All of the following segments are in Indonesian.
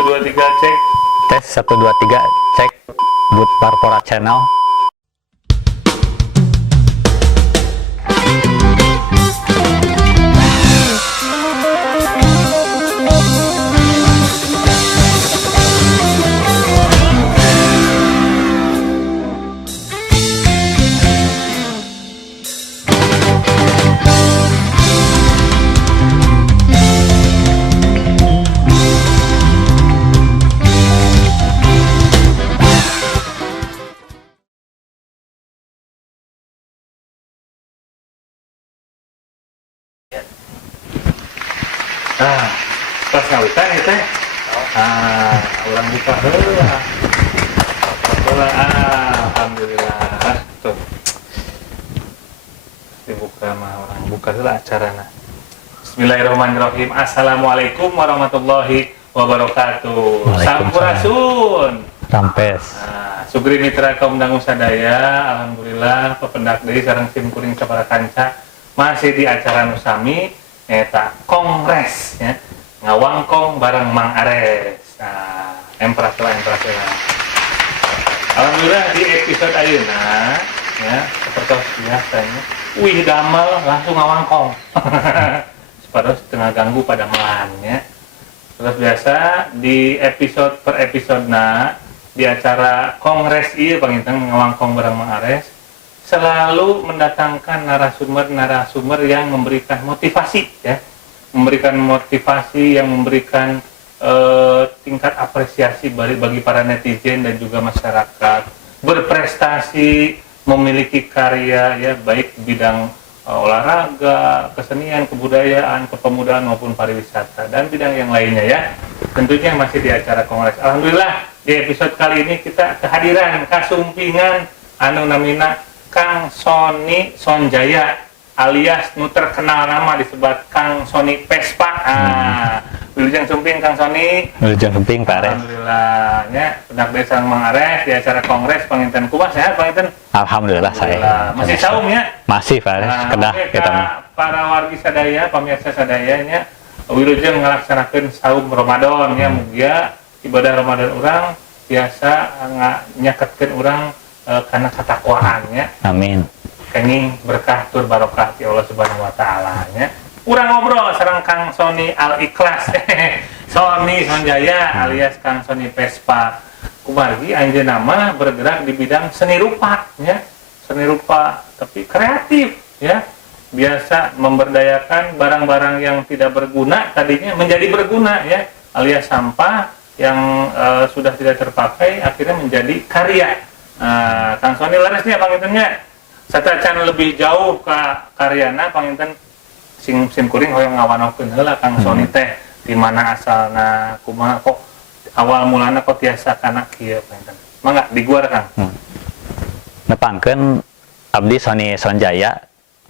1, 2, 3 cek. Tes 1 2 3 cek Bud Parpora Channel. Pas ngawitan ya teh. Orang buka heula. Alhamdulillah. Tuh. Dibuka mah orang buka heula acarana. Bismillahirrahmanirrahim. Assalamualaikum warahmatullahi wabarakatuh. Sampurasun. Rampes. Sugri mitra kaum dangu sadaya, alhamdulillah pependak deui sareng sim kuring kepala kanca masih di acara nu sami eta kongres ya. Ngawangkong bareng Mang Ares. Empras lah. Alhamdulillah di episode ayeuna ya seperti biasanya. Wih damel langsung ngawangkong. Sepados tengah ganggu pada melannya. Terus biasa di episode per episode di acara kongres ieu panginten ngawangkong bareng Mang Ares selalu mendatangkan narasumber yang memberikan motivasi ya. Memberikan motivasi yang memberikan tingkat apresiasi bagi para netizen dan juga masyarakat, berprestasi, memiliki karya ya baik di bidang olahraga, kesenian, kebudayaan, kepemudaan maupun pariwisata dan bidang yang lainnya ya. Tentunya masih di acara kongres. Alhamdulillah di episode kali ini kita kehadiran kasumpingan anu namina Kang Sony Sonjaya alias nu terkenal nama disebut Kang Sony Vespa. Wilujeng sumping Kang Sony. Wilujeng sumping Pak Ares. Alhamdulillah nya pendak desa Mang Ares di acara kongres panginten kumaha sehat panginten? Alhamdulillah saya. Masih saum ya? Masih Pak Ares. Kedah kita para wargi sadaya, pamirsa sadaya nya wilujeng ngalaksanakeun saum Ramadan nya mugia ibadah Ramadan urang biasa nyaketkeun urang kana katakwaan nya. Amin. Kenging berkah tur barokah ti Allah Subhanahu wa taala nya. Urang ngobrol sareng Kang Sony Al Ikhlas. Sony Sonjaya alias Kang Sony Vespa. Kumargi anjeunna mah bergerak di bidang seni rupa nya. Seni rupa tapi kreatif ya. Biasa memberdayakan barang-barang yang tidak berguna tadinya menjadi berguna ya, alias sampah yang sudah tidak terpakai akhirnya menjadi karya. Kang Sony laresnya pangintennya satacan lebih jauh ke karyana panginten sim kuring hoyong ngawanokeun heula Kang Sony teh di mana asalna kumaha kok awal mulana kok tiasa kana kieu panginten. Mangga diguar Kang. Nepangkeun abdi Sony Sonjaya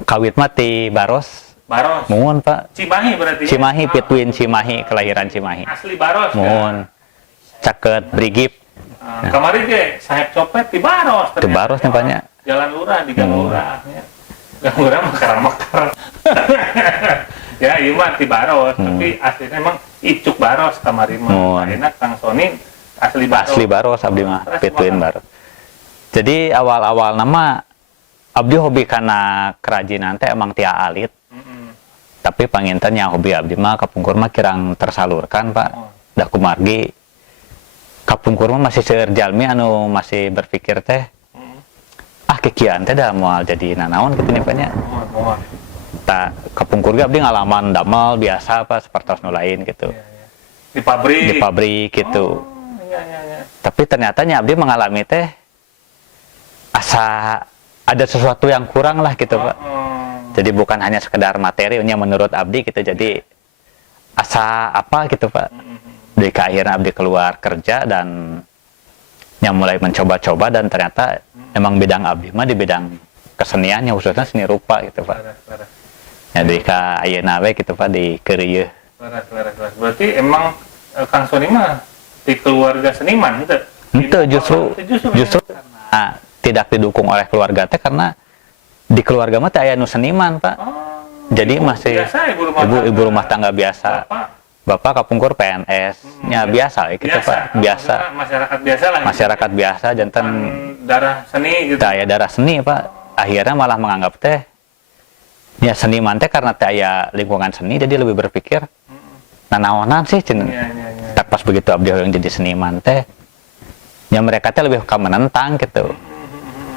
kawit mah ti Baros. Baros. Muhun Pak. Cimahi berarti. Cimahi Pitwin Cimahi kelahiran Cimahi. Asli Baros. Muhun. Caket Brigip. Kemarin ge sahib copet di Baros. Di Baros nyapanya. Jalan Lurah di Gang Lurah ya. Gang Lurah mekar-mekar. Ya ieu mah ti Baros, tapi aslinya emang Icuk Baros kamari mah. Ayeuna Kang Sony asli Baros. Asli Baros abdi mah Pitwin Baros. Jadi awal-awal nama abdi hobi kana kerajinan teh emang tia alit. Tapi panginten nya hobi abdi mah kapungkur mah kirang tersalurkan Pak. Da kumargi kapungkur mah masih seueur jalmi anu masih berpikir teh kekian teh dah moal jadi nanaon kitu nya Pak nya. Ta kapungkur ge abdi ngalaman damel biasa apa seperti nu lain gitu. Di pabrik gitu. Tapi ternyata nya abdi mengalami teh asa ada sesuatu yang kurang lah gitu Pak. Jadi bukan hanya sekedar materinya menurut abdi gitu, jadi asa apa gitu Pak. Jadi akhirnya abdi keluar kerja dan yang mulai mencoba-coba dan ternyata emang bidang abdi mah di bidang keseniannya khususnya seni rupa gitu Pak. Ya dari ka ayeuna we gitu Pak di keur Berarti emang Kang Sony mah di keluarga seniman gitu. Itu justru karena tidak didukung oleh keluarga teh karena di keluarga mah teh aya nu seniman Pak. Jadi masih ibu rumah tangga biasa. Bapak kapungkur PNS nya biasa gitu Pak, biasa. Maksudnya masyarakat biasa lah. Masyarakat biasa jantan Darah seni gitu. daya darah seni Pak. Akhirnya malah menganggap teh ya seniman teh karena teh aya lingkungan seni jadi lebih berpikir nanaonan sih cen. Iya. Tak pas begitu abdi yang jadi seniman teh ya mereka teh lebih ke menentang gitu.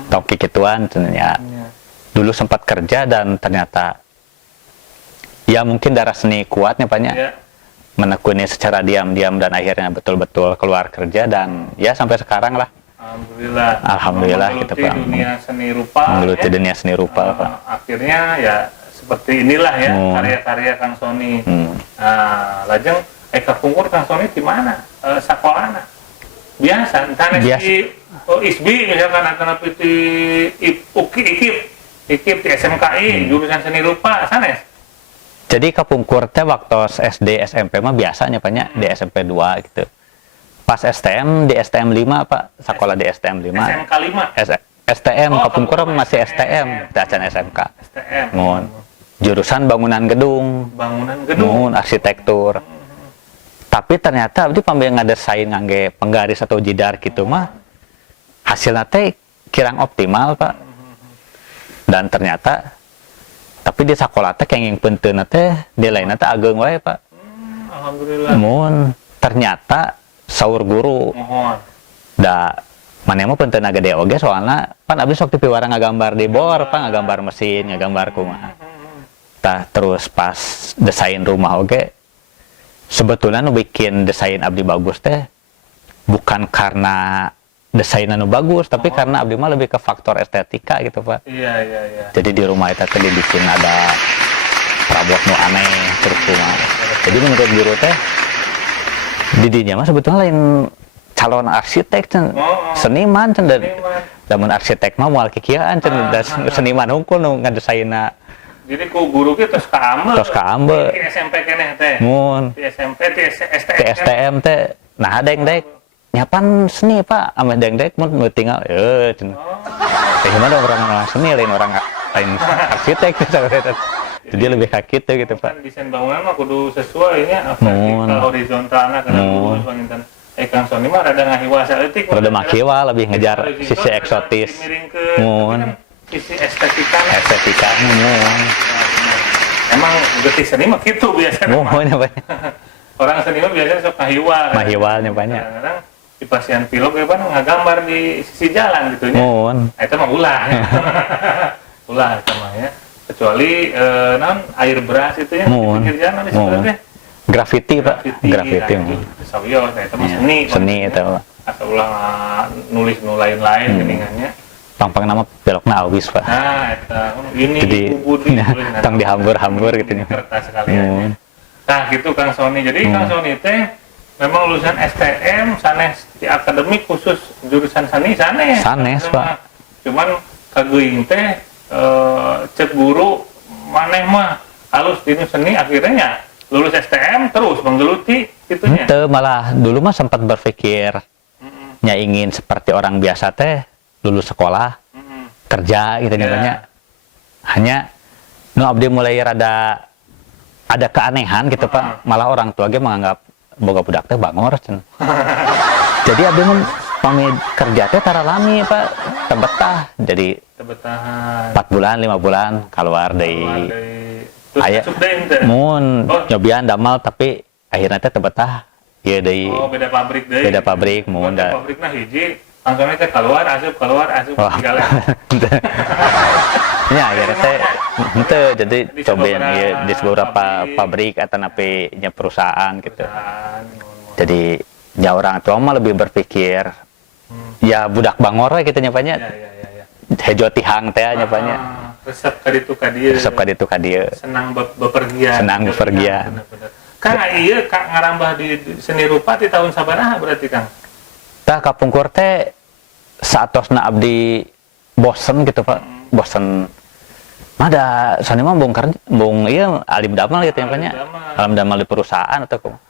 Topik gituan cenanya. Iya. Dulu sempat kerja dan ternyata ya mungkin darah seni kuatnya Pak nya. Iya. Menekuni secara diam-diam dan akhirnya betul-betul keluar kerja dan ya sampai sekarang lah. Alhamdulillah kita Pak. Dunia seni rupa. Menggeluti ya. dunia seni rupa Pak. Akhirnya ya seperti inilah ya karya-karya Kang Sony. Nah, lajeng kapungkur Kang Sony di mana? Sakolana. Biasa, entah di ISBI misalkan atau di IKIP di SMKI jurusan seni rupa sanes. Jadi kapungkur teh waktu SD SMP mah biasanya Pak nya di SMP 2 gitu. Pas STM di STM 5 Pak, sekolah di STM 5. SMK 5. STM kapungkur masih STM, dacan SMK. STM. Mun jurusan bangunan gedung. Mun arsitektur. Tapi ternyata abdi pambil ngadesain ngangge penggaris atau jidar gitu mah hasilnya teh kirang optimal Pak. Dan ternyata tapi di sekolah teh kenging penteuna teh nilainya teh ageng wae Pak. Alhamdulillah. Mun ternyata saur guru. Mohon. Da maneh mah penteuna gede oge soalna pan abdi sok piwara ngagambar di bor, Pak, ngagambar mesin, ngagambar kumaha. Tah terus pas desain rumah oge sebetulnya nu bikin desain abdi bagus teh bukan karena desain anu bagus, tapi karena abdi mah lebih ke faktor estetika gitu Pak. Iya. Jadi di rumah itu tadi bikin ada perabot nu aneh terus kumaha. Jadi menurut guru teh didinya mah sebetulnya lain calon arsitek seniman cen dan lamun arsitek mah moal kikieuan cen seniman hungkul nu ngadesainna. Jadi ku guru ge tos ka ambe. Di SMP keneh teh. Mun Di SMP di STM teh nah deng nyapan seni Pak ame deng mun tinggal cenah. Gimana orang seni lain arsitek gitu. Jadi lebih kayak gitu Pak. Desain bangunan mah kudu sesuai nya vertikal horizontalna kana lurus panginten. Kang Sony mah rada ngahiwa saeutik. Rada makiwa lebih ngejar sisi eksotis. Mun sisi estetika. Mun. Emang getih seni mah kitu biasanya. Mun apa? Orang seni mah biasanya sok ngahiwa. Mahiwalnya banyak. Kadang-kadang di pasien pilot ya ngagambar di sisi jalan gitu nya. Mun. Itu mah ulah. Ulah sama ya. Kecuali air beras itu ya di pinggir jalan sebenarnya. Grafiti Pak. Grafiti. Sawiyo, itu mah seni. Seni itu. Asal ulah nulis nu lain-lain geningannya. Pang nama belokna awis Pak. Nah, ini jadi tong dihambur-hambur gitu nya. Kertas sekalian. Nah, gitu Kang Sony. Jadi Kang Sony teh memang lulusan STM sanes di akademik khusus jurusan seni sanes Pak. Cuman kaguing teh cek guru maneh mah halus di seni akhirnya lulus STM terus menggeluti gitunya. Ente malah dulu mah sempat berpikir nya ingin seperti orang biasa teh lulus sekolah kerja gitu banyak. Hanya nu abdi mulai rada ada keanehan gitu Pak. Malah orang tua ge menganggap boga budak teh bangor cen. Jadi abdi mah pamit kerja teh tara lami Pak, tebetah. Jadi 4 bulan 5 bulan keluar dari aya mun nyobian damal tapi akhirnya teh tebetah ieu deui. Oh, beda pabrik deui. Beda pabrik mun da. Pabrikna hiji langsungnya teh keluar asup tinggalnya. Ya akhirnya teh henteu jadi cobain ieu di beberapa pabrik atau napi nya perusahaan gitu. Jadi ya orang tua mah lebih berpikir ya budak bangor we kitu nya banyak. Hejo tihang teh nya banyak. Resep ka ditu ka dieu. Senang bepergian. Kang ieu Kang ngarambah di seni rupa di tahun sabaraha berarti Kang? Tah kapungkur teh saatosna abdi bosen gitu Pak. Bosen. Mada sani mah bong ieu alim damal gitu nya banyak. Alim damal di perusahaan atau kumaha.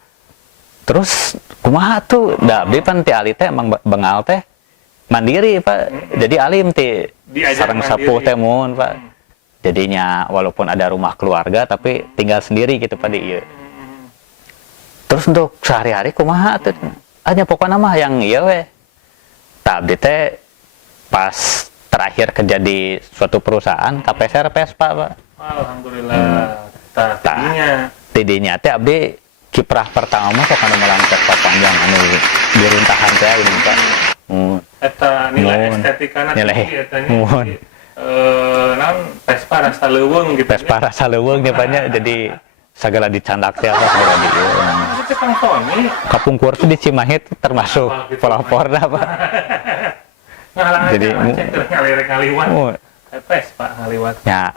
Terus kumaha tuh da abdi pan ti ali teh emang bengal teh mandiri Pak. Jadi alim ti sareng sapuh teh mun Pak. Jadinya walaupun ada rumah keluarga tapi tinggal sendiri gitu Pak di ieu. Terus untuk sehari-hari kumaha tuh? Hanya pokoknya mah yang iya we. Tapi teh pas terakhir kerja di suatu perusahaan KPSR Vespa, Pak. Alhamdulillah. Tadinya Tidinya teh abdi kiprah pertama mah sok anu melang Vespa panjang anu diruntahan teh ini, Pak. eta nilai Mun. estetikana Nilai. tinggi etanya. Mun. Naon Vespa rasa leuweung gitu. Vespa rasa leuweung nya banyak jadi segala dicandak teh apa segala di Itu Kang Sony Kapungkur tuh di Cimahi tuh termasuk Apa gitu, pelopor dah, Pak. ngalang Jadi, ngalirek ngaliwat. Oh, Vespa ngaliwat. ya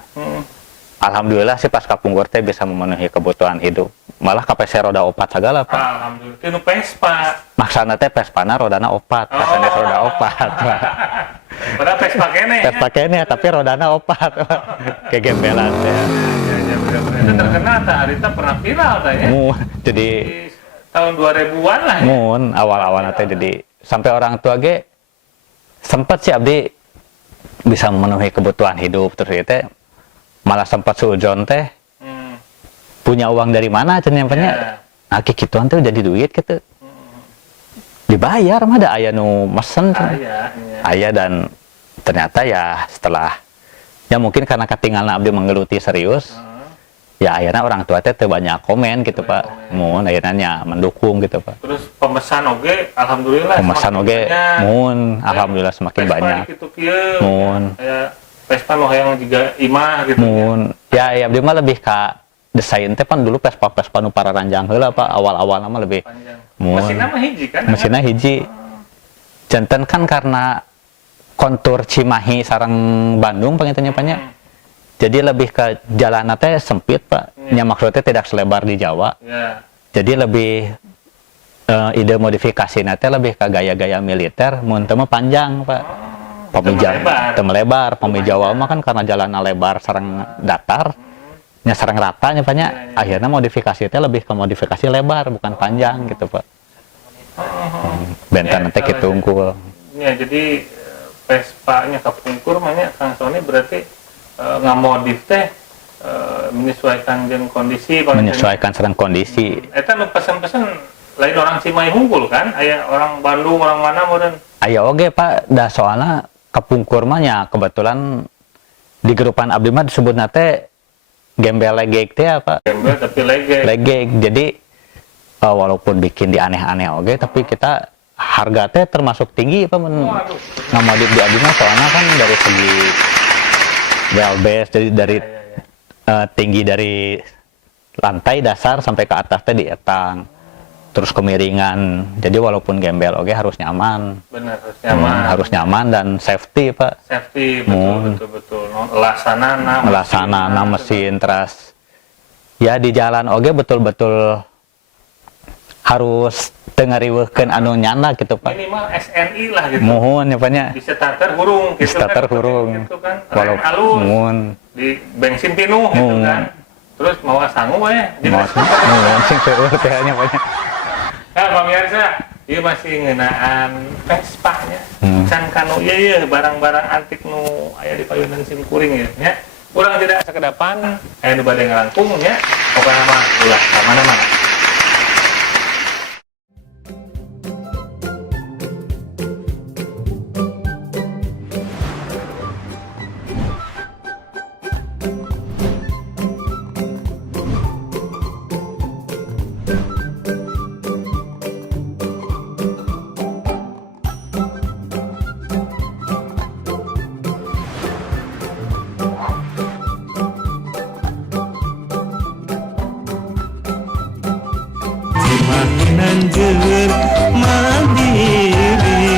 alhamdulillah sih pas Kapungkur teh bisa memenuhi kebutuhan hidup. Malah KPC roda 4 segala, Pak. Alhamdulillah. Itu Vespa. Maksana teh Vespana rodana 4, pasane roda 4. Pak. Padahal Vespa kene. Vespa kene tapi rodana 4. Kegembelan teh. Ya, bener-bener. Itu terkenal tah harita pernah viral tanya. Jadi Di tahun 2000-an lah ya. mun awal-awalnya teh jadi sampai orang tua ge sempat sih abdi bisa memenuhi kebutuhan hidup terus teh malah sempat suujon teh punya uang dari mana cenah Ya. nah kikituan teh jadi duit gitu dibayar mah ada aya nu mesen Aya, iya. aya dan ternyata ya setelah ya mungkin karena ketinggalan abdi menggeluti serius ya akhirnya orang tua teh teu banyak komen gitu Banyak Pak mun akhirnya nya mendukung gitu Pak Terus pemesan oge alhamdulillah pemesan semakin oge banyak. mun alhamdulillah semakin Vespa banyak gitu kieu. mun Ya Vespa nu hayang juga imah gitu. mun ya abdi mah lebih ka desain teh pan dulu Vespa nu para ranjang heula Pak awal-awal mah lebih Panjang. Mun. Mesinnya mah hiji kan? mesinnya hiji janten kan karena kontur Cimahi sareng Bandung pangitanya banyak jadi lebih ke jalan teh sempit Pak nya maksudnya tidak selebar di Jawa Ya. jadi lebih ide modifikasi teh lebih ke gaya-gaya militer mun teu mah panjang Pak Teu melebar. pami Jawa mah kan karena jalan lebar sareng datar nya sareng rata nya banyak akhirnya modifikasi teh lebih ke modifikasi lebar bukan panjang gitu Pak bentan teh kitu unggul Ya jadi Vespa-nya Kapungkur mahnya Kang Sony berarti ngamodif teh menyesuaikan jeung kondisi menyesuaikan sareng kondisi eta nu pesen-pesen lain orang Cimahi unggul kan aya orang Bandung orang mana meureun aya oge Pak da soalna Kapungkur mah nya kebetulan di grupan abdi mah disebutna teh gembel legeg teh apa gembel tapi legeg jadi walaupun bikin di aneh-aneh oge tapi kita harga teh termasuk tinggi Pak mun Waduh. ngamodif di abdi mah soalnya kan dari segi wheelbase jadi dari tinggi dari lantai dasar sampai ke atas teh dietang terus kemiringan jadi walaupun gembel oge harus nyaman benar harus nyaman harus nyaman dan safety Pak safety betul no, melaksana mesin terus ya di jalan oge betul-betul harus dengariweukeun anu nyana gitu Pak minimal SNI lah gitu muhun ya Pak nya di starter hurung gitu starter kan, hurung gitu kan rem walaupun halus muhun di bensin pinuh gitu kan terus mau sanggup we di muhun sing seueur teh nya Pak nya nah pemirsa ieu masih ngeunaan Vespa-nya can kanu ieu barang-barang antik nu aya di payunan simkuring ya nya urang tidak sakedapan aya nu bade ngalangkung nya pokona mah ulah ka mana-mana. Nanjeur mandiri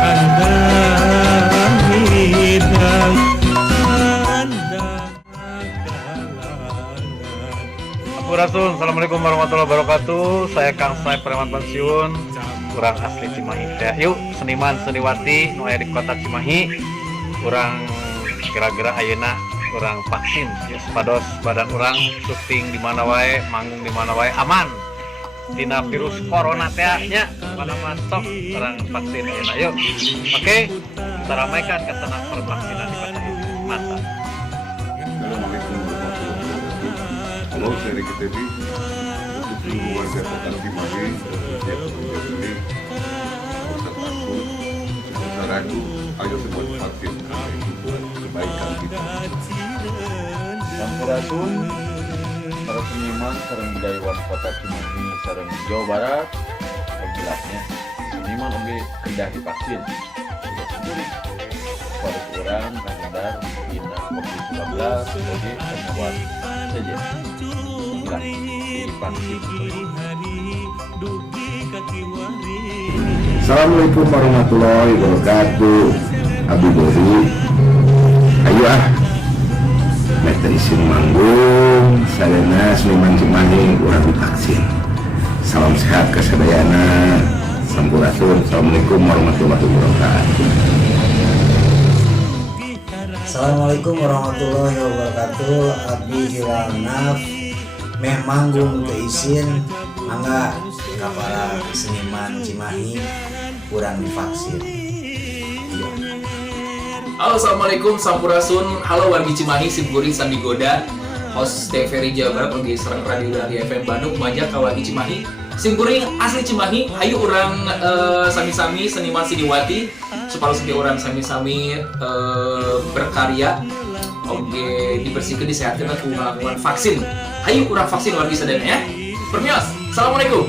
andang hidang andang Assalamualaikum, Assalamualaikum warahmatullahi wabarakatuh. Saya Kang Saip Preman Pensiun, kurang asli Cimahi. Ya, yuk seniman seniwati nu aya di kota Cimahi, kurang kira-kira ayeuna kurang vaksin ya sepados badan orang syuting di mana wae, manggung di mana wae aman. Tina virus corona teh nya pada mantap orang vaksin ayeuna. Yuk. Oke, kita ramaikan kesenangan pervaksinan di kota ini. Mantap. Assalamualaikum warahmatullahi wabarakatuh. Halo, saya Riki Tebi. Untuk seluruh warga kota Cimahi dan setiap pekerja seni, nggak usah takut, nggak usah ragu, ayo semua divaksin karena itu buat kebaikan kita. Sampurasun para seniman sareng budayawan kota Cimahi sareng Jawa Barat jelasnya seniman oge kedah divaksin sudah sendiri pada orang kalender pindah COVID-19 oge penyebab saja jelas divaksin. Assalamualaikum warahmatullahi wabarakatuh. Abi Bori, ayo meter isin manggung, sadana seniman Cimahi urang divaksin. Salam sehat kesadayana, sampurasun. Assalamualaikum warahmatullahi wabarakatuh. Assalamualaikum warahmatullahi wabarakatuh. Abi Hilal Naf meh manggung ke isin mangga ka para seniman Cimahi kurang divaksin. Halo, assalamualaikum, sampurasun. Halo wargi Cimahi, simkuring Sandi Goda, host TVRI Jawa Barat, oge sareng radio dari FM Bandung, manja ka wargi Cimahi. Simkuring asli Cimahi, hayu urang sami-sami seniman siniwati, supaya segi urang sami-sami berkarya, oge dibersihkeun disehatkeun ku ngalakuan vaksin. Hayu urang vaksin wargi sadayana ya. Permios, assalamualaikum.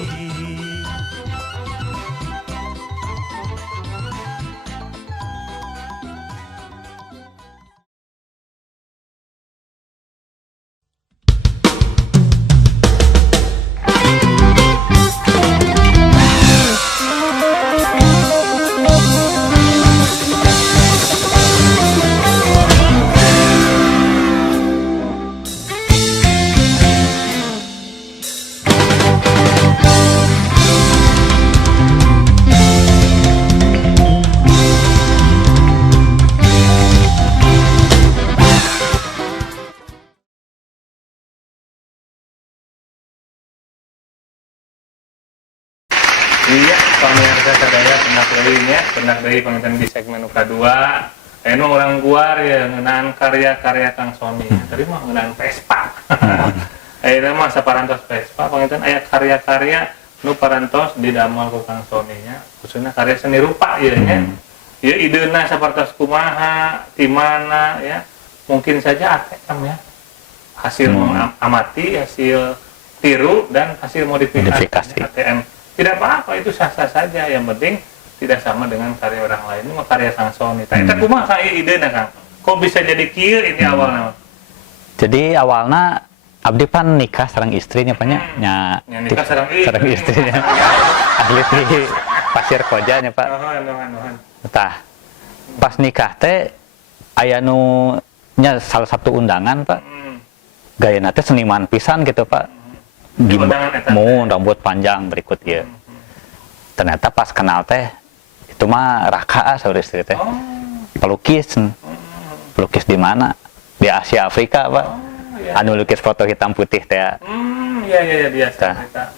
Iya, pemirsa sadaya pernah dari penonton di segmen UK2. Anu orang guar ya ngeunaan karya-karya Kang Sony. Tadi mah ngeunaan Vespa. Ayeuna mah saparantos Vespa panginten aya karya-karya nu parantos didamel ku Kang Sony nya. Khususnya karya seni rupa ieu nya. Ieu ideuna sapartos kumaha, di mana ya. Mungkin saja ATM ya. Hasil mengamati, hasil tiru dan hasil modifikasi ATM. Tidak apa-apa, itu sah-sah saja. Yang penting tidak sama dengan karya orang lain. Ini mah karya Kang Sony. Tapi kumaha ide Kang? Kok bisa jadi kieu ini awalnya? Jadi awalnya abdi pan nikah sareng istrinya nya nikah sareng istrinya. Ahli di Pasir Koja nya Pak. Tah. Pas nikah teh aya nu nya salah satu undangan Pak. Gayana teh seniman pisan gitu Pak. Mun rambut panjang berikut ya. Ternyata pas kenal teh itu mah Raka saudara istri teh. Pelukis. Pelukis di mana? Di Asia Afrika, Pak. Anu lukis foto hitam putih teh. Iya di Asia Afrika.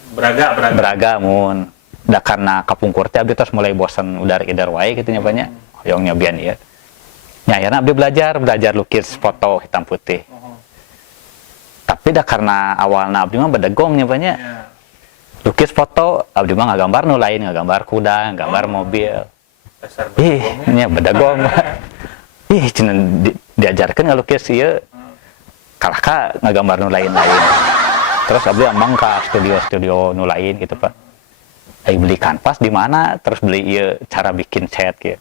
Braga mun. Da karena kapungkur teh abdi tos mulai bosan udar-idar wae kitu nya banyak. Hoyong nyobian ieu. Nya ayeuna abdi belajar lukis foto hitam putih. Tapi dah karena awalnya abdi mah bedegongnya banyak. Lukis foto abdi mah ngagambar nu lain, ngagambar kuda, ngagambar mobil. Nya bedegong. Cenah diajarkeun ngalukis ieu. Kalah ka ngagambar nu lain-lain. Terus abdi amang ka studio-studio nu lain gitu, Pak. Beli kanvas di mana, terus beli ieu cara bikin cat kieu.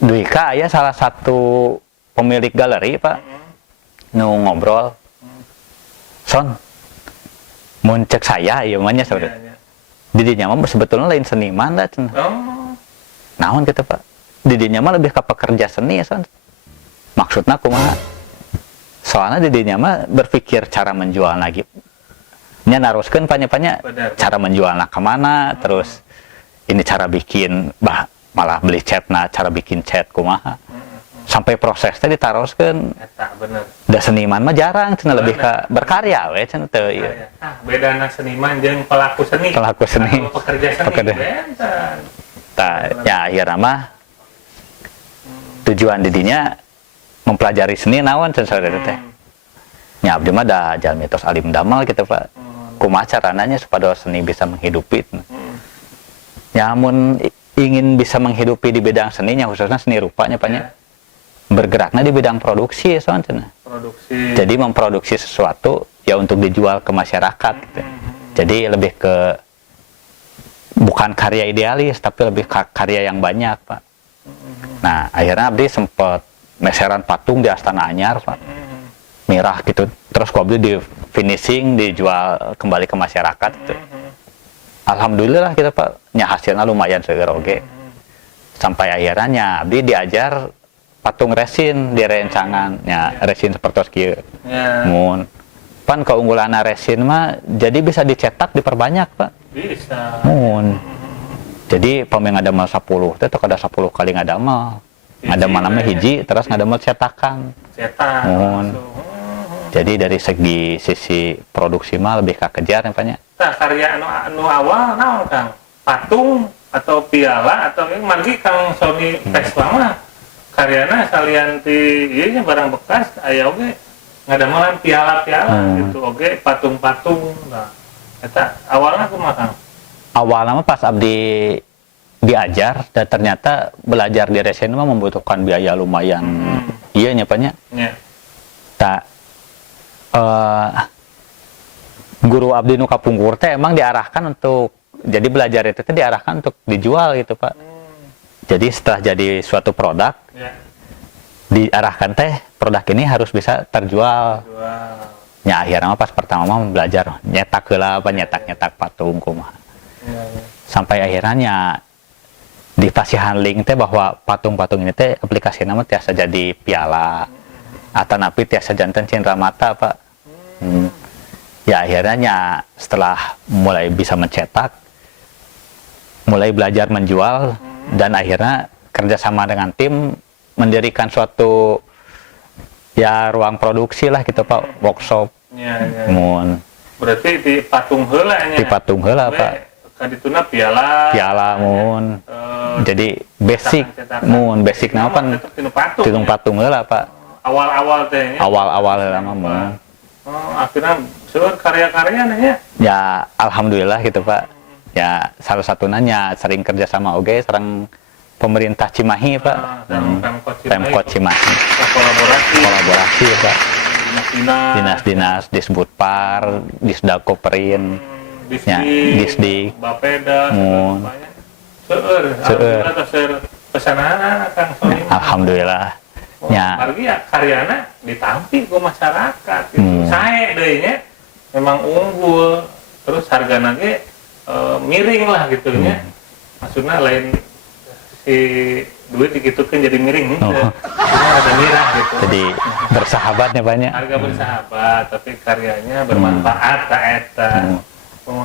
Duh ka aya salah satu pemilik galeri, Pak. Nu ngobrol, Son, mun cek saya, iya mah nya saudara. Didinya mah sebetulnya lain seniman lah, naon gitu Pak. Didinya mah lebih ke pekerja seni ya Son. Maksudnya kumaha? Soalnya didinya mah berpikir cara menjual lagi. Nya naroskeun panya-panya cara menjualna ke mana, terus ini cara bikin malah beli catna, cara bikin cat kumaha. Sampai prosesnya ditaroskeun. Eta bener. Da seniman mah jarang cenah lebih ka berkarya we cenah teu ieu. Bedana seniman jeung pelaku seni. Pelaku seni. Pekerja seni. Tah, ya akhirna mah tujuan didinya mempelajari seni naon cenah saudara teh. Nya abdi mah da jalmi tos alim damal gitu Pak. kumaha carananya supaya seni bisa menghidupi. Ya mun ingin bisa menghidupi di bidang seninya, khususnya seni rupanya Pak nya, bergeraknya di bidang produksi soalnya. Produksi. Jadi memproduksi sesuatu ya untuk dijual ke masyarakat gitu. Jadi lebih ke bukan karya idealis tapi lebih karya yang banyak Pak. Nah akhirnya Abdi sempat meseran patung di Astana Anyar Pak, mirah gitu, terus Abdi di finishing dijual kembali ke masyarakat gitu. Alhamdulillah kita Pak, nya hasilnya lumayan seger oge. Sampai akhirnya Abdi diajar patung resin di rencangan, ya resin seperti kieu. Mun pan keunggulan resin mah jadi bisa dicetak diperbanyak Pak. Bisa. Mun. Jadi pemain ngadamel 10 teh tok ada 10 kali ngadamel. Ngadamel namanya hiji terus ngadamel cetakan. Cetak. Mun. Jadi dari segi sisi produksi mah lebih kekejar ya Pak nya. Nah, karya anu awal naon Kang? Patung atau piala atau ini margi Kang Sony Vespa mah karyana salian ti ieu nya barang bekas aya oge ngadamelan piala-piala gitu oge patung-patung. Nah, eta awalnya kumaha Kang? Awalnya mah pas Abdi diajar dan ternyata belajar di resin mah membutuhkan biaya lumayan. Iya nya Pak nya. Tak guru Abdi nu kapungkur teh emang diarahkan untuk jadi belajar itu teh diarahkan untuk dijual gitu Pak. Jadi setelah jadi suatu produk diarahkan teh produk ini harus bisa terjual. Ya akhirnya pas pertama mah belajar nyetak heula apa nyetak patung kumaha. Sampai akhirnya di pasihan link teh bahwa patung-patung ini teh aplikasi nama tiasa jadi piala atau napi tiasa jantan cindera mata Pak. Ya akhirnya setelah mulai bisa mencetak, mulai belajar menjual, dan akhirnya kerjasama dengan tim mendirikan suatu ya ruang produksi lah gitu Pak, workshop. Mun. Berarti di patung heula nya. Di patung heula Pak. Kadituna piala mun. Jadi basic mun, basic nama kan titung patung heula Pak. Awal-awal teh. Awal-awal heula mah mun. Akhirnya seueur karya-karya nya. Ya alhamdulillah gitu Pak. Ya salah satu nanya sering kerja sama oge sareng pemerintah Cimahi Pak. Pemkot Cimahi. Kolaborasi Pak. Dinas-dinas Disbudpar, Disdakoperin, Disdik, Bapeda, mun. Seueur pesanan Kang Sony. Alhamdulillah. Ya. Margi ya karyana ditampi ke masyarakat gitu. Sae deui nya memang unggul. Terus hargana ge miring lah gitu nya. Maksudnya lain si duit dikitukeun jadi miring henteu. Ada mirah gitu. Jadi bersahabatnya banyak. Harga bersahabat tapi karyanya bermanfaat ka eta.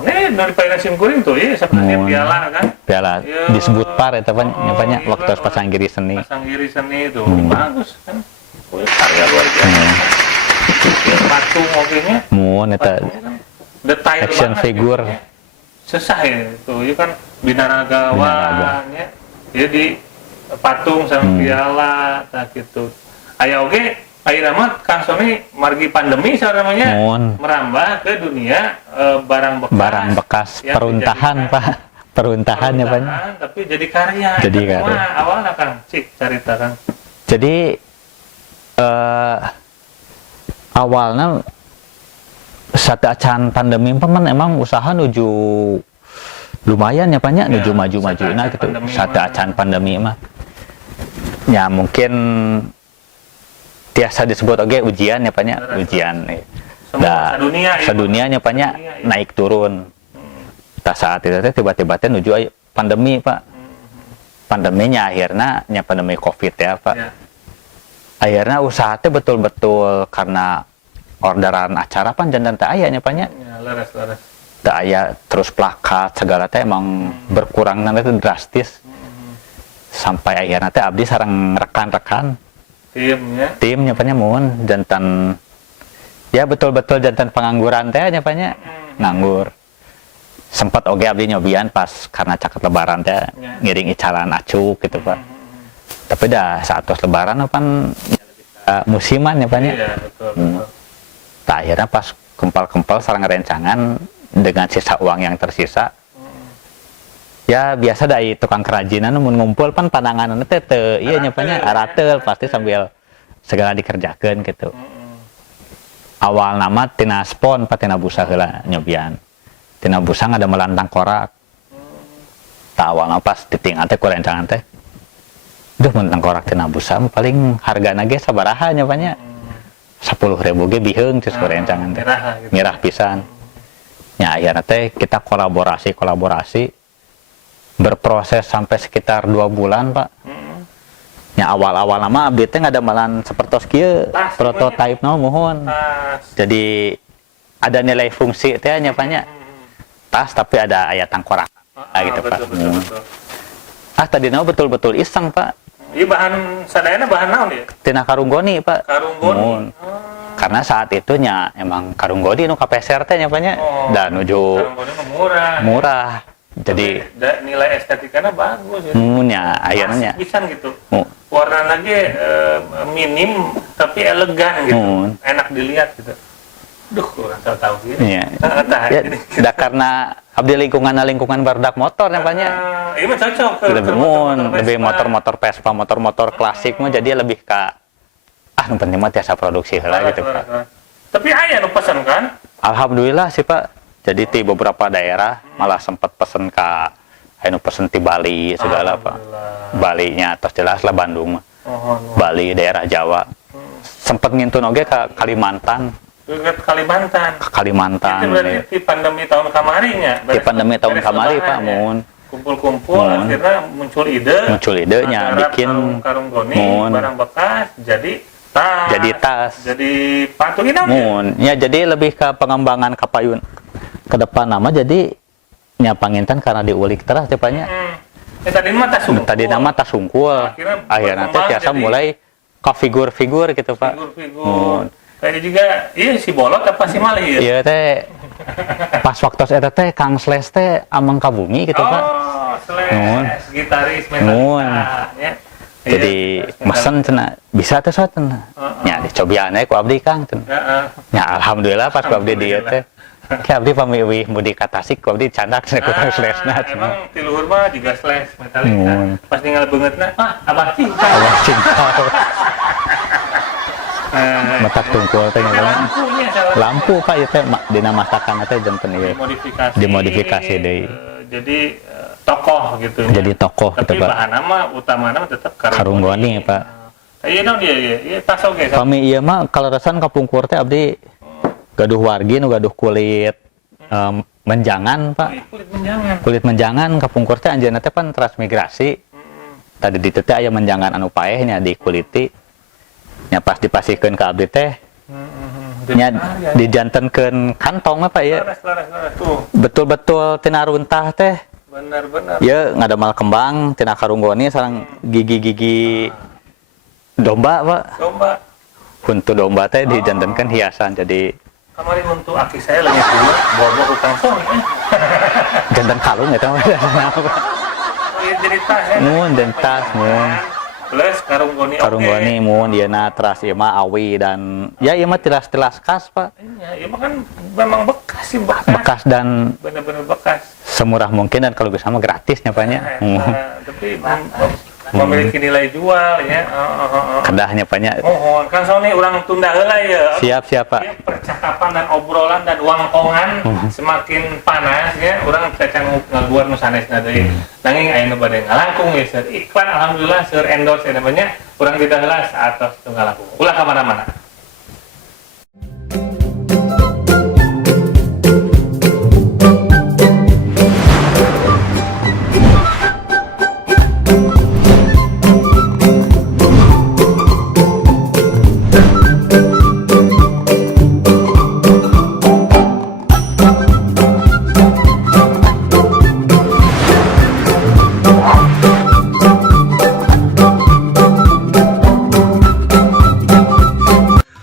Dari Painasim Kuring tuh, ya sebenarnya piala kan? Piala disebut par itu banyak waktu Pasanggiri Seni. Pasanggiri Seni itu bagus kan? Karya luar biasa. Patung mobilnya. Mun itu detail action banget, figure. Gitu, ya. Susah ya itu, ya kan binaragawannya. Jadi patung sama piala, tak gitu. Ayo oke. Akhirnya mah Kang Sony margi pandemi namanya merambah ke dunia barang bekas peruntahan Pak, peruntahannya banyak. Tapi jadi karya. Jadi karya. Awalnya Kang, cerita Kang. Jadi awalnya saat acan pandemi paman emang usaha nuju lumayan ya banyak nuju maju-maju nah gitu. Saat acan pandemi mah ya mungkin biasa disebut oke ujian ya banyak ujian sedunia banyak naik turun. Saat itu tiba-tiba menuju pandemi Pak. Pandeminya akhirnya pandemi Covid ya Pak. Akhirnya usaha teh betul-betul karena orderan acara pan jantan teh ayahnya banyak. Teh aya terus plakat segala teh emang berkurang nanti drastis. Sampai akhirnya teh abdi sareng rekan-rekan timnya banyak mun jantan ya betul-betul jantan pengangguran teh nya banyak nganggur. Sempat oge abdi nyobian pas karena caket lebaran teh ngiring icalan acuk gitu Pak. Tapi dah saat lebaran kan musiman ya banyak. Akhirnya pas kempal-kempal sareng rencangan dengan sisa uang yang tersisa. Ya biasa dari tukang kerajinan mun ngumpul pan pandangan teh teu ieu nya nya aratel pasti sambil segala dikerjakeun gitu. Awal nama tina spon patina busa heula nyobian. Tina busa ada melantang korak. Ta awalna pas ditinggal teh ku rencangan teh. Duh mun tangkorak tina busa paling hargana ge sabaraha nya nya. 10.000 ge biheung geus ku rencangan teh. Mirah pisan. Nya akhirna teh kita kolaborasi berproses sampai sekitar 2 bulan Pak. Ya awal-awal nama abdi teh ngadamalan sapertos kieu prototipe na mohon. Jadi ada nilai fungsi teh nya nya. Tas tapi ada aya tangkorak. Gitu Pak. Tadina betul-betul iseng Pak. Ieu bahan sadayana bahan naon ya? Tina karunggoni Pak. Karunggoni. Karena saat itu nya emang karunggoni nu kapeser teh nya nya. Dan nuju Karunggoni murah. Murah. Jadi nilai estetikanya bagus ya. Nya ayeuna nya. Bisa gitu. Warna lagi minim tapi elegan gitu. Enak dilihat gitu. Duh, kurang tahu gitu. Iya. Ya, karena abdi lingkungan barudak motor nya nya. Iya mah cocok lebih motor-motor Vespa, motor-motor klasik mah jadi lebih ka nu penting mah tiasa produksi heula gitu Pak. Tapi aya nu pesan kan? Alhamdulillah sih Pak. Jadi di beberapa daerah malah sempat pesen ka anu pesen ti Bali segala Pak. Bali-nya terus jelas lah Bandung mah. Bali daerah Jawa. Sempat ngintun oge ka Kalimantan. Kalimantan. Itu berarti di pandemi tahun kamarinya. Di pandemi tahun kamari Pak mun. Kumpul-kumpul akhirnya muncul idenya bikin karunggoni barang bekas jadi tas. Jadi patung ini mun. Ya jadi lebih ke pengembangan kapayun ke depan nama jadi nya panginten karena diulik terus cepatnya. Tadi nama tas sungkul. Akhirnya teh biasa mulai ke figur-figur gitu Pak. Kayak juga iya si bolot apa si Mali ya? Iya teh pas waktu eta teh Kang Slash teh amang ka bumi gitu Pak. Slash gitaris metal. Ya. Jadi mesen cenah bisa teh soat cenah. Nya dicobian ku abdi Kang cenah. Ya alhamdulillah pas ku abdi dieu teh. Ki abdi pamiwih mudi ka Tasik ku abdi candak cenah ku Kang Slash-na cenah. Emang ti luhur mah juga Slash Metallica. Pas tinggal beungeutna, abah cinta. Matak tungkul teh lampu Pak ieu teh dina masakan teh janten ieu dimodifikasi deui. Jadi tokoh gitu. Jadi tokoh gitu Pak. Tapi bahan nama utamana tetap karunggoni Pak. Iya naon ieu tas oge. Pami ieu mah kaleresan kapungkur teh abdi gaduh wargi nu gaduh kulit menjangan Pak. Kulit menjangan kapungkur teh anjeunna teh pan transmigrasi. Tadi di teh aya menjangan anu paeh nya dikuliti. Nya pas dipasihkeun ka abdi teh nya dijantenkeun kantong Pak ya. Betul-betul tina runtah teh. Bener. Ya ngadamal kembang tina karunggoni sareng gigi-gigi domba Pak. Domba. Untuk domba teh dijantenkeun hiasan jadi kamari untuk aki saya lagi dulu bawa utang song. Janten kalung eta mah. Jadi tas ya. Mun dan tas mun. Plus karunggoni mun dieuna teras ieu mah awi dan ya ieu mah tilas-tilas khas Pak. Iya, ieu mah kan memang bekas sih bekas dan bener-bener bekas. Semurah mungkin dan kalau bisa mah gratisnya Pak nya. Tapi memiliki nilai jual ya. Kedahnya Pak nya. Mohon kan soalnya urang tunda heula ya. Siap Pak. Ya, percakapan dan obrolan dan wangkongan semakin panas ya. Urang bisa ngaluar nu sanesna deui. Nanging aya nu bade ngalangkung ya seur iklan alhamdulillah seur endorse namanya urang tidak heula saatos tunggal langkung. Ulah ka mana-mana.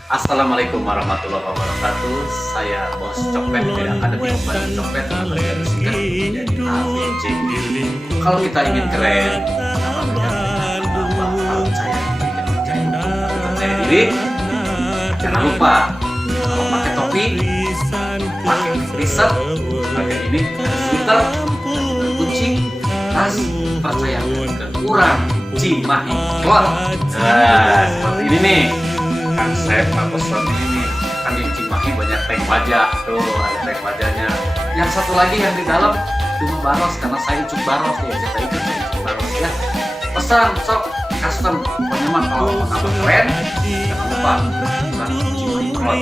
Assalamualaikum warahmatullahi wabarakatuh. Saya Bos Copet dari Akademi Pembantu Copet menjadi ABC. Kalau kita ingin keren, kalau saya percaya diri, jangan lupa kalau pakai topi Shopee, pakai riset, pakai ini, Twitter, kunci, tas, percaya ke kurang Cimahi Klot. Nah, seperti ini nih. Kan saya pesan ini nih. Kan di Cimahi banyak tank wajah. Tuh, ada tank wajahnya. Yang satu lagi yang di dalam cuma baros, karena saya Icuk Baros ya. Saya ikut saya Icuk Baros ya. Pesan, sok, custom. Pokoknya mah kalau mau tambah keren, jangan lupa kurang Cimahi Klot.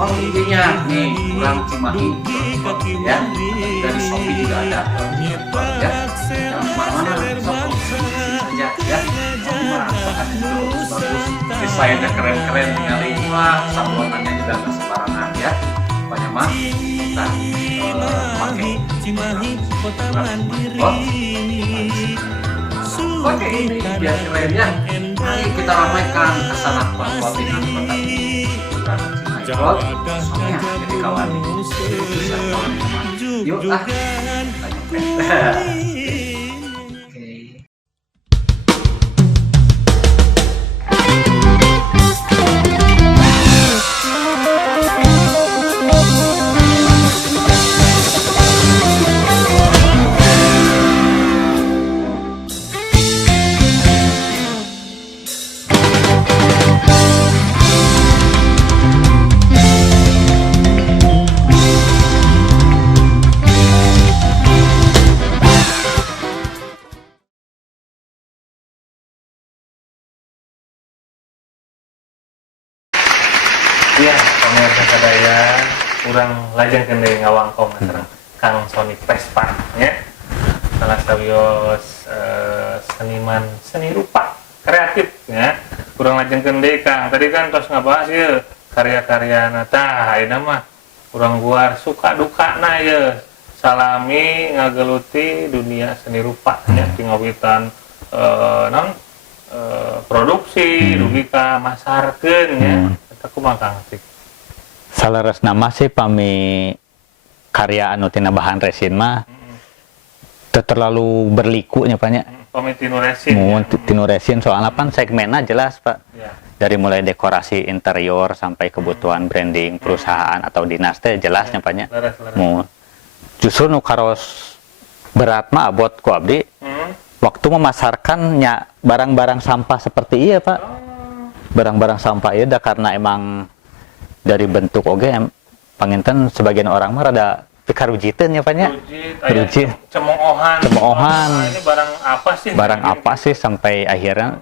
Oh, intinya nih kurang Cimahi Klot ya. Dari Shopee juga ada Klot ya. Jangan kemana-mana, sok saja ya. Bagus, desainnya keren-keren, tinggal wah, sablonannya juga nggak sembarangan ya. Pokoknya mah kita pakai oke, ini biar keren ya. Mari kita ramaikan kesana clothingan kota Cimahi Klot. Soalnya jadi kawan bisa kawan. Yuk lah, Iya, pemirsa sadaya kurang lajeng kendeng ngawangkong sareng Kang Sony Vespa nya. Salah sawios seniman seni rupa kreatif ya. Kurang lajeng kendeng Kang. Tadi kan tos ngabahas ya karya-karya tah ayeuna mah urang guar suka dukana ya. Salami ngageluti dunia seni rupa nya tingawitan produksi dugi ka masarkeun ya. Aku makan sih. Salaras nama sih pami karya anu tina bahan resin mah teu terlalu berlikunya Pak nya. Pami tinu resin. Tinu resin soalnya kan segmennya jelas Pak. Ya. Dari mulai dekorasi interior sampai kebutuhan branding perusahaan atau dinas teh jelasnya Pak nya. Justru nu karos berat mah abot ku abdi. Waktu memasarkannya barang-barang sampah seperti iya Pak. Barang-barang sampah ya karena emang dari bentuk oge panginten sebagian orang mah rada pikarujiteun ya Pak nya. Rujit. Cemoohan. Ini barang apa sih? Barang apa sih sampai akhirnya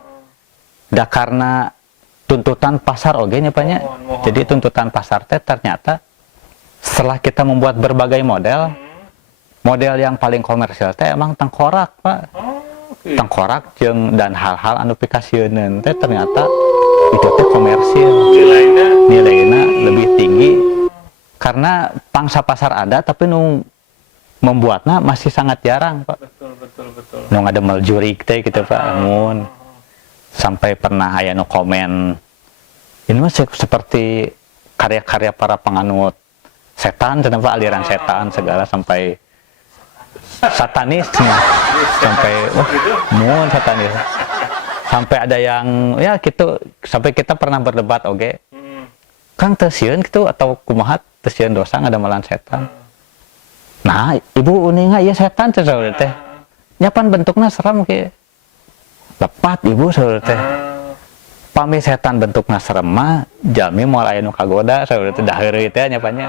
karena tuntutan pasar oge nya Pak nya. Jadi tuntutan pasar teh ternyata setelah kita membuat berbagai model yang paling komersial teh emang tengkorak Pak. Tengkorak dan hal-hal anu pikasieun teh ternyata itu teh komersil, nilainya lebih tinggi karena pangsa pasar ada tapi nu membuatnya masih sangat jarang Pak. Betul. Nu ngademel jurig teh gitu Pak. Mun sampai pernah aya nu komen ini mah seperti karya-karya para penganut setan, kenapa aliran setan segala sampai satanisnya sampai mun satanis. Sampai ada yang ya gitu sampai kita pernah berdebat oge. Kang teu sieun kitu atau kumaha teu sieun dosa ngadamelan setan. Nah, ibu uninga ieu setan teh saudara teh. Nyapan bentukna serem ke. Lepat ibu saudara teh. Pami setan bentukna serem mah jami moal aya nu kagoda saudara teh dah heureuy teh nyapannya.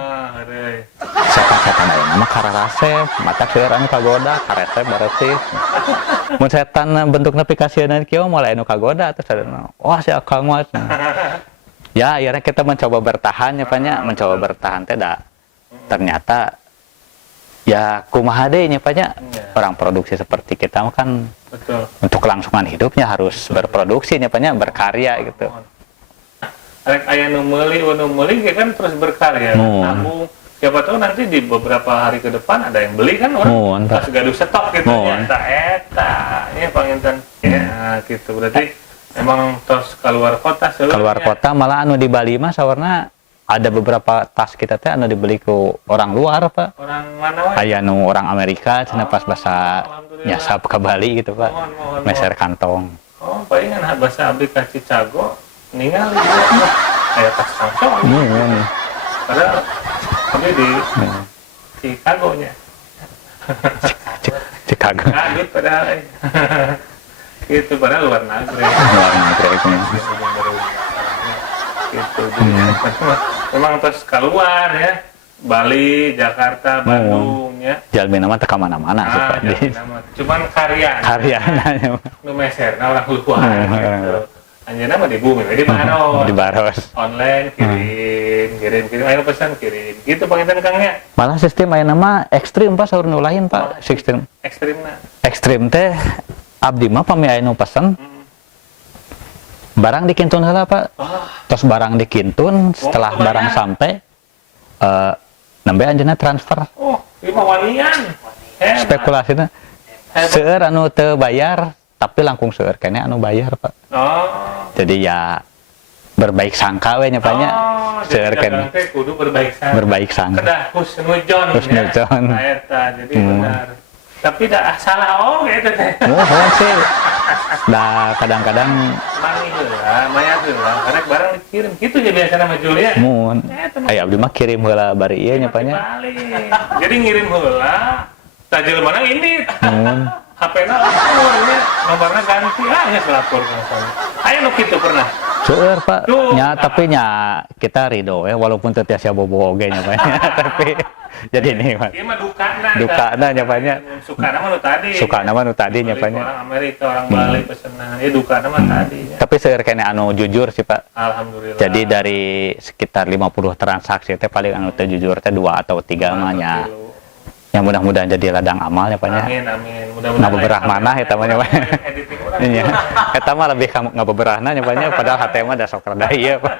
Setan-setan ayeuna mah kararasep, mata seueur anu kagoda, karesep baresih. Mun setan bentukna pikasieun kieu mulai anu kagoda terus ada wah si akang mah. Ya akhirnya kita mencoba bertahan ya Pak nya, mencoba bertahan teh ternyata ya kumaha deui nya Pak nya. Orang produksi seperti kita mah kan betul. Untuk kelangsungan hidupnya harus berproduksi nya Pak nya, berkarya gitu. Rek aya nu meuli kan terus berkarya. Nabung siapa tahu nanti di beberapa hari ke depan ada yang beli kan orang pas gaduh stok gitu ya eta ya panginten ya gitu berarti emang tos keluar kota malah anu di Bali mah sawarna ada beberapa tas kita teh anu dibeli ku orang luar Pak. Orang mana wae? Aya nu orang Amerika cenah pas bahasa nyasap ke Bali gitu Pak. Meser kantong. Oh palingan bahasa abdi ka Cicago ningali aya tas kantong. Padahal kami di Chicago nya. Chicago. Kaget padahal. Gitu padahal luar negeri. Luar negeri itu. Gitu. Jadi, memang terus keluar ya. Bali, Jakarta, Bandung ya. Jalmi nama teka mana-mana sih, Pak. Cuman karya. Karyanya Nu meserna orang luar gitu. Anjeunna mah di bumi, di Baros. di Baros. Online kirim, ayo pesan kirim. Gitu panginten Kangnya. Malah sistem aya nama ekstrim Pak, saur nu lain Pak. Sistem Ekstrimna. ekstrim teh abdi mah pami aya nu pesen. Barang dikintun heula Pak. Terus barang dikintun, setelah barang sampai nembe anjeunna transfer. Oh, ieu mah wanian. Spekulasina seueur anu teu bayar tapi langkung seueur kene anu bayar Pak. Oh. Jadi ya berbaik sangka we nya Pak nya. Seueur kene Kudu berbaik sangka. berbaik sangka. Kedah husnujon. Husnujon. Eta jadi benar. Tapi dah salah eta teh. Mohon sih. Nah, kadang-kadang Mangi heula, mayat heula, karek barang dikirim. Kitu ya biasana mah Julia. mun aya abdi mah kirim heula bari ieu nya Pak nya. Jadi ngirim heula. Tah jelema ini Mun HP-na lapor nya, nomorna ganti geus lapor ka sana. Aya nu kitu pernah. seueur Pak. Duh. Nya tapi nya kita ridho ya walaupun teu tiasa bobo oge nya Pak nya. Tapi jadi ini Pak. Ieu mah dukana. Dukana nya Pak nya. Sukana mah nu tadi. Sukana mah nu tadi nya Pak nya. Orang Amerika, orang Bali pesenan. Ieu dukana mah tadi nya. Tapi seueur kene anu jujur sih Pak. Alhamdulillah. Jadi dari sekitar 50 transaksi teh paling anu teh jujur teh 2 atau 3 mah nya. Ya mudah-mudahan jadi ladang amalnya Pak nya. Amin amin. Nah beberah mana eta mah nya Pak. Iya. Eta mah lebih ka ngabeberahna nya Pak nya padahal hate mah da sok rada ieu Pak.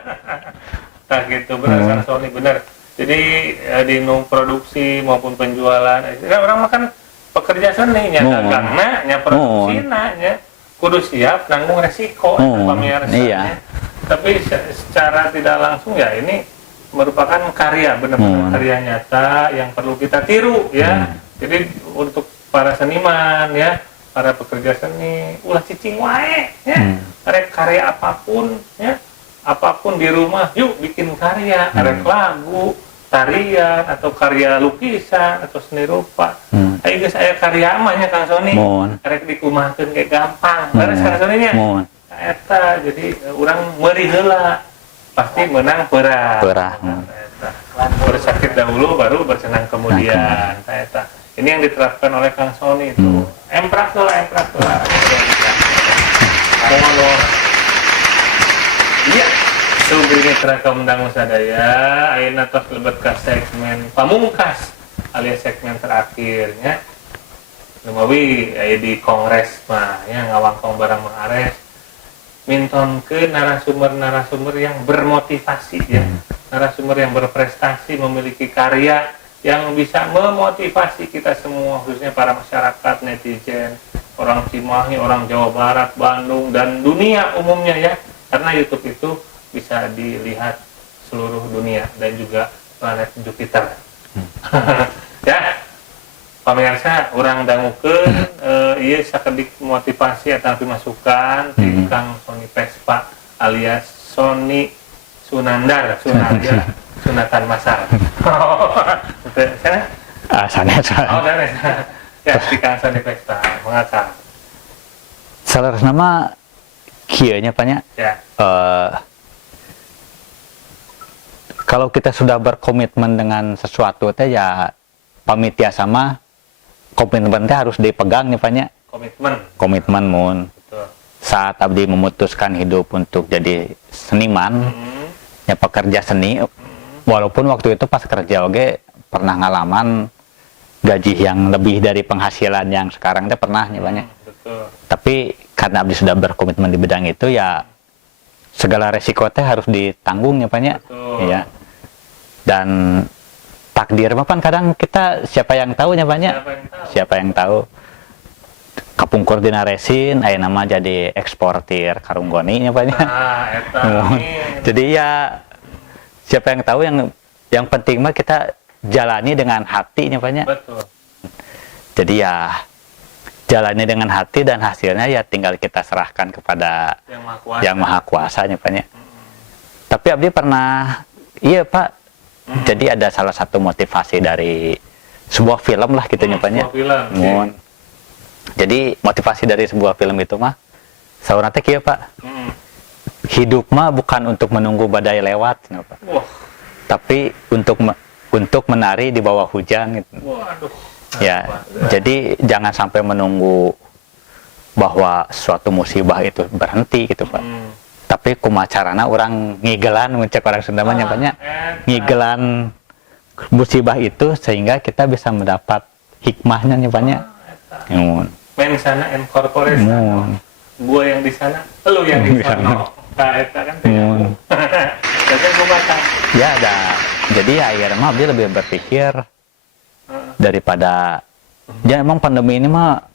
Nah gitu benar Sony benar. Jadi di produksi maupun penjualan, orang makan pekerja seni nya dagangna, nya produksina nya kudu siap nanggung resiko pamirsa. Iya. Tapi secara tidak langsung ya ini merupakan karya benar-benar karya nyata yang perlu kita tiru ya. Jadi untuk para seniman ya, para pekerja seni, ulah cicing wae ya. Karya apapun ya. Apapun di rumah, yuk bikin karya, karya lagu, tarian atau karya lukisan atau seni rupa. Ayo guys, aya karya amanya Kang Sony. Karek dikumahkeun kayak gampang. Beres Kang Sony nya. Eta jadi urang meuri heula. Pasti menang perah. Bersakit dahulu baru bersenang kemudian. Eta. Ini yang diterapkan oleh Kang Sony itu. Emprak lah. Iya. Subrini Teraka Undang Sadaya. Ayeuna tos lebet ka segmen pamungkas alias segmen terakhirnya. Lumawi aya di kongres mah ya ngawangkong barang mengares. Minton ke narasumber-narasumber yang bermotivasi ya, narasumber yang berprestasi, memiliki karya yang bisa memotivasi kita semua, khususnya para masyarakat, netizen, orang Cimahi, orang Jawa Barat, Bandung, dan dunia umumnya ya, karena YouTube itu bisa dilihat seluruh dunia dan juga planet Jupiter. Ya, pamirsa orang dangukeun ieu sakedik motivasi atau masukan ti Kang Sony Vespa alias Sony Sunandar Sunarja Sunatan Masar. Sana? Sana. Oh, sana. Ya, ti Kang Sony Vespa mengakar. Salah nama kieu nya Pak nya. Ya. Kalau kita sudah berkomitmen dengan sesuatu teh ya pamitia sama komitmen teh harus dipegang nih Pak nya. Komitmen mun. Saat abdi memutuskan hidup untuk jadi seniman, ya pekerja seni, walaupun waktu itu pas kerja oge pernah ngalaman gaji yang lebih dari penghasilan yang sekarang teh pernah nih Pak nya. Tapi karena abdi sudah berkomitmen di bidang itu ya segala resiko teh harus ditanggung ya Pak nya. Ya. Dan takdir mah kan kadang kita siapa yang tahu nya Pak nya. Siapa yang tahu. Kapungkur dina resin aya nama jadi eksportir karunggoni nya Pak nya. Jadi ya siapa yang tahu, yang penting mah kita jalani dengan hati nya Pak nya. Betul. Jadi ya jalani dengan hati dan hasilnya ya tinggal kita serahkan kepada yang maha kuasa nya Pak nya. Tapi abdi pernah iya Pak Jadi ada salah satu motivasi dari sebuah film lah gitu nyapanya. Sebuah film, Mun. Jadi motivasi dari sebuah film itu mah saurna teh kieu Pak. Hidup mah bukan untuk menunggu badai lewat, Pak. Wah, Tapi untuk menari di bawah hujan gitu. waduh. Ya, jadi jangan sampai menunggu bahwa suatu musibah itu berhenti gitu Pak. Tapi kumacarana orang ngigelan mencek orang Sunda mah nyapanya ngigelan musibah itu sehingga kita bisa mendapat hikmahnya nyapanya. Main sana incorporate sana. Gua yang di sana, lu yang di sana. Nah, eta kan teh. Jadi gua baca. Ya ada. Jadi ya akhirnya mah dia lebih berpikir daripada ya emang pandemi ini mah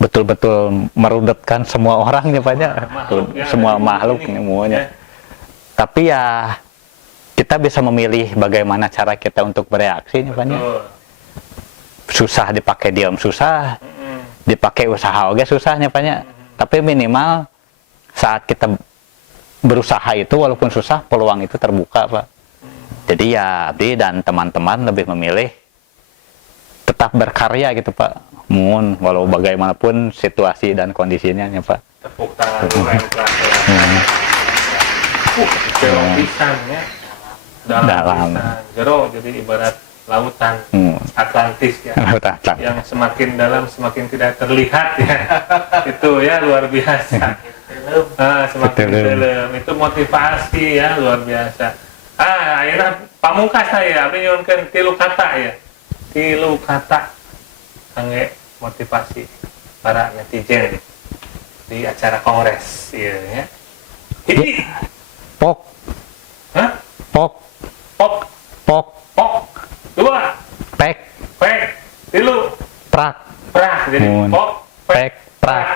betul-betul merudetkan semua orang ya Pak ya. Semua makhluk semuanya. Tapi ya kita bisa memilih bagaimana cara kita untuk bereaksi nih Pak ya. Susah dipakai diam susah, dipakai usaha oke susahnya Pak ya. Tapi minimal saat kita berusaha itu walaupun susah peluang itu terbuka Pak. Jadi ya Abdi dan teman-teman lebih memilih tetap berkarya gitu Pak. Walau bagaimanapun situasi dan kondisinya ya Pak. Tepuk tangan dulu yang jero pisan ya. Dalam pisan. Jero jadi ibarat lautan Atlantis ya. Yang semakin dalam semakin tidak terlihat ya. Itu ya luar biasa. Semakin dalam itu motivasi ya luar biasa. Akhirnya pamungkas saya abdi nyuwunkeun 3 kata ya. 3 kata kangge motivasi para netizen di acara kongres ya. Hiji. Pok. Hah? Pok. Pok. Pok. Pok. 2. Pek. Pek. 3. Prak. Prak. Jadi pok. Pek. Prak.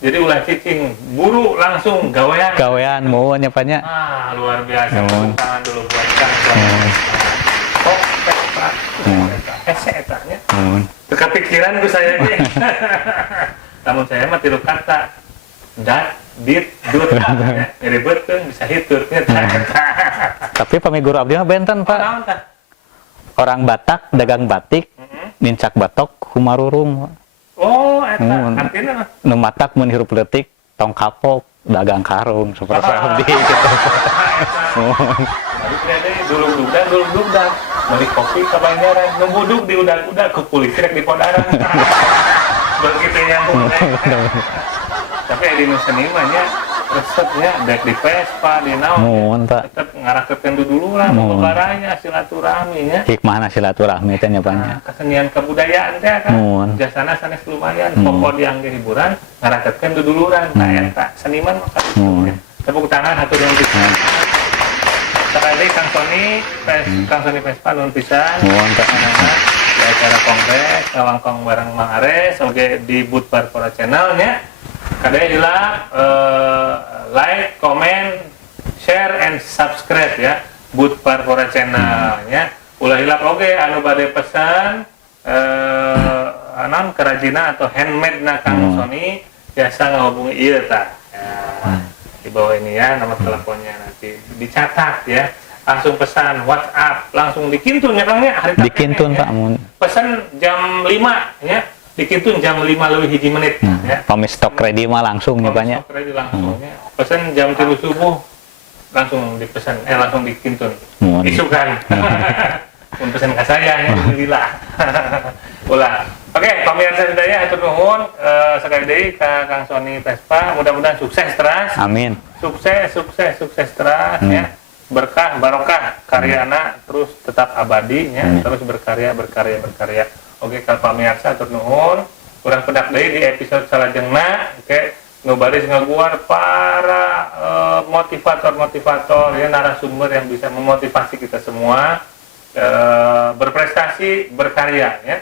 Jadi ulah cicing buru langsung gawean. Gawean mohon ya Pak ya. Luar biasa. Tangan dulu buat Kang. Pok. Pek. Prak. Hese etanya. Kepikiran gue saya nih. Namun saya mah 3 kata. Dat, dit, dut. Jadi betul bisa hitutnya. Tapi pamiguru abdi mah benten Pak. Orang Batak dagang batik, nincak batok humarurung. Oh, eta artinya nu matak mun hirup leutik tong kapok dagang karung seperti abdi gitu. Dulu dugdag beli kopi ke Banjaran nu budug di udag-udag ke polisi rek di Podaran. Begitu nyambung. Tapi di nu seniman nya resepnya dek di Vespa di naon. Tetep ngarakeun dulu lah bobaranya silaturahminya. Hikmahna silaturahmi teh nya banyak. Kesenian kebudayaan teh kan. Jasana sanes lumayan pokok diangge hiburan ngarakeun duduluran ta eta seniman maka. Tepuk tangan hatur yang pisan. Sekali Kang Sony Vespa nuhun pisan. Di acara kongres ngawangkong bareng Mang Ares oge di Bud Parpora Channel nya. Kadang hilap like, comment, share, and subscribe ya Bud Parpora Channel ya. Ulah hilap oke anu bade pesan anon kerajinan atau handmade na Kang Sony biasa ngahubungi ieu tah. Di bawah ini ya nomor teleponnya nanti dicatat ya. Langsung pesan WhatsApp langsung dikintun ya Kang ya hari dikintun Pak mun. Pesan jam 5 ya. Dikintun jam 5:01 ya. Pami stok ready mah langsung nya banyak. Stok ready langsung ya. Pesan jam 3 subuh langsung dipesan langsung dikintun. Isukan. Mun pesan ka saya ya alhamdulillah. Ulah. Oke, pamirsa sedaya hatur nuhun sekali deui ka Kang Sony Vespa. Mudah-mudahan sukses terus. Amin. Sukses terus ya. Berkah barokah karyana terus tetap abadi ya. Terus berkarya. Oke, kalau pamirsa hatur nuhun, kurang pedak deui di episode salajengna. Oke, ngabaris ngaguar para motivator ya narasumber yang bisa memotivasi kita semua berprestasi, berkarya ya.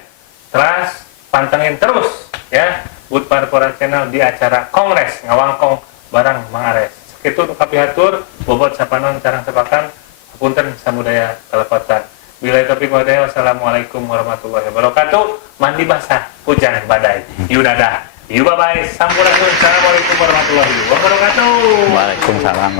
Terus pantengin terus ya Bud Parpora Channel di acara kongres ngawangkong barang Mang Ares. Sakitu kapihatur bobot sapanon carang sepakan punten samudaya kalepotan. Bila topik wadaya, wassalamualaikum warahmatullahi wabarakatuh. Mandi basah, hujan badai. Yudada, bye-bye. Sampurasun. Assalamualaikum warahmatullahi wabarakatuh. Waalaikumsalam.